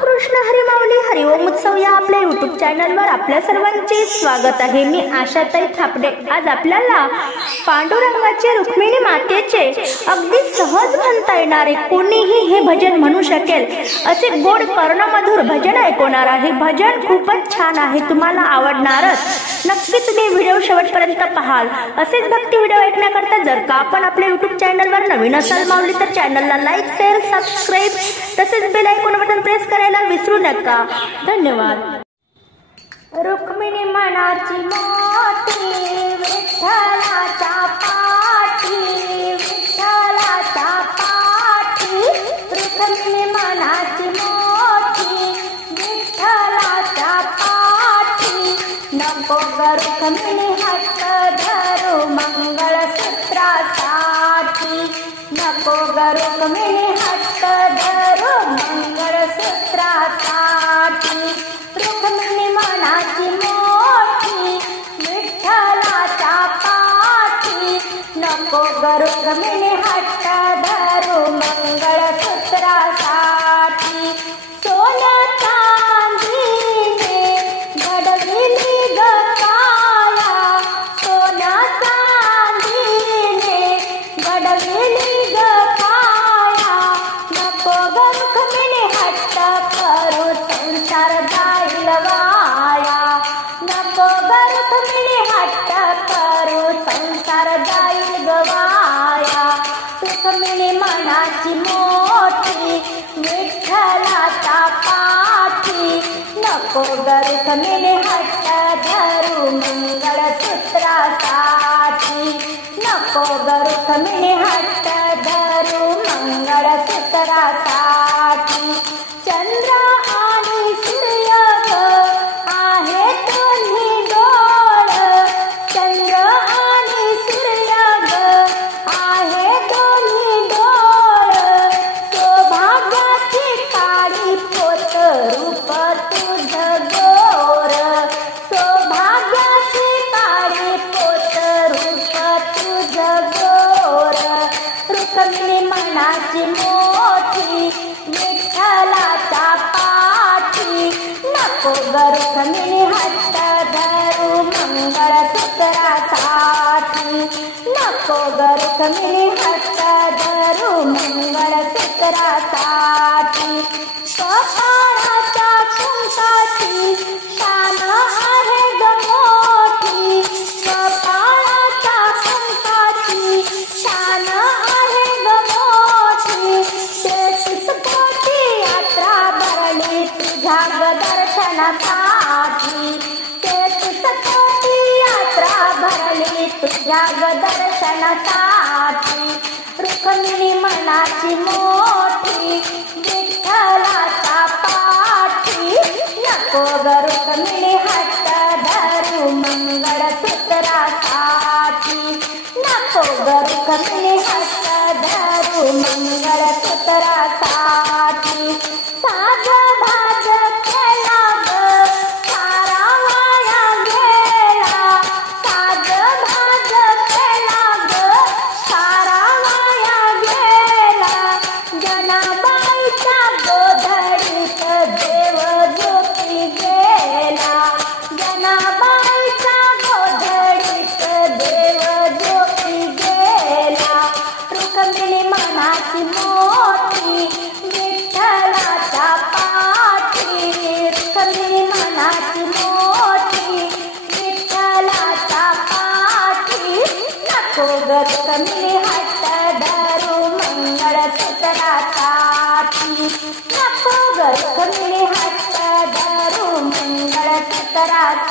रामकृष्ण हरी माऊली हरिओम उत्सव या आपल्या YouTube चॅनलवर आपल्या सर्वांचे स्वागत आहे। मी आशाताई थापडे। आज आपल्याला पांडुरंगाचे रुक्मिणी मातेचे अगदी सहज म्हणता येणारे कोणीही हे भजन म्हणू शकेल असे गोड कर्णमधुर भजन ऐकवणार आहे। भजन खूपच छान आहे, तुम्हाला आवडणारच। नक्की तुम्ही व्हिडिओ शेवटपर्यंत पाहाल। असेच भक्ती व्हिडिओ ऐकण्याकरता जर का आपण आपल्या YouTube चॅनलवर नवीन असाल माऊली तर चॅनलला लाईक, शेअर, सबस्क्राईब तसेच बेल आयकॉन बटन प्रेस करायला विसरू नका। धन्यवाद। रुक्मिणी मनाची मोठी विठ्ठलाच्या पाठी, विठ्ठलाच्या पाठी। रुक्मिणी मनाची मोठी विठ्ठलाच्या पाठी। नको ग रुक्मिणी हट्ट धरू मंगळसूत्रासाठी। नको ग रुक्मिणी हट्ट धरू मंगळसूत्रासाठी। रुक्मिणी मनाची मोठी विठ्ठलाच्या पाठी। नको ग रुक्मिणी हट्ट धरू मंगळसूत्रासाठी। सोन्या चांदीने घडविली ग काया, सोन्या चांदीने घडविली ग काया। नको ग रुक्मिणी हट्ट करू संसार जाईल वाया। नको ग रुक्मिणी हट्ट करू संसार जाईल ग वाया। रुक्मिणी मनाची मोठी विठ्ठलाच्या पाठी। नको ग रुक्मिणी हट्ट धरू मंगळसूत्रासाठी। नको ग रुक्मिणी हट्ट धरू मंगळसूत्रासाठी। चंद्र आणि सूर्य ग आहे दोन्ही डोळ, चंद्र आणि सूर्य ग आहे दोन्ही डोळ। सौभाग्याची काळी पोत रूप तुझं गोर, सौभाग्याची काळी पोत रूप तुझं गोर। रुक्मिणी मनाची मोठी विठ्ठलाच्या पाठी। नको ग रुक्मिणी हट्ट धरू मंगळसूत्रासाठी। नको ग रुक्मिणी हट्ट धरू मंगळसूत्रासाठी। कपाळाच्या कुंकाची शान आहे ग मोठी, कपाळाच्या कुंकाची शान आहे ग मोठी। 33 कोटी यात्रा भरली तुझ्या ग दर्शनासाठी। 33 कोटी यात्रा भरली तुझ्या ग दर्शनासाठी। रुक्मिणी मनाची मोठी विठ्ठलाच्या पाठी। नको ग रुक्मिणी हट्ट धरू मंगळसूत्रासाठी। नको ग रुक्मिणी हट्ट धरू मंगळसूत्रासाठी। साज भाज केला ग सारा वाया गेला, साज भाज केला ग सारा वाया गेला। जनाबाईच्या गोधडीत देव झोपी गेला, जनाबाईच्या गोधडीत देव झोपी गेला। रुक्मिणी मनाची मोठी विठ्ठलाच्या पाठी। रुक्मिणी मनाची मोठी विठ्ठलाच्या पाठी। नको ग रुक्मिणी हट्ट धरू मंगळसूत्रासाठी। नको ग रुक्मिणी हट्ट धरू मंगळसूत्रासाठी।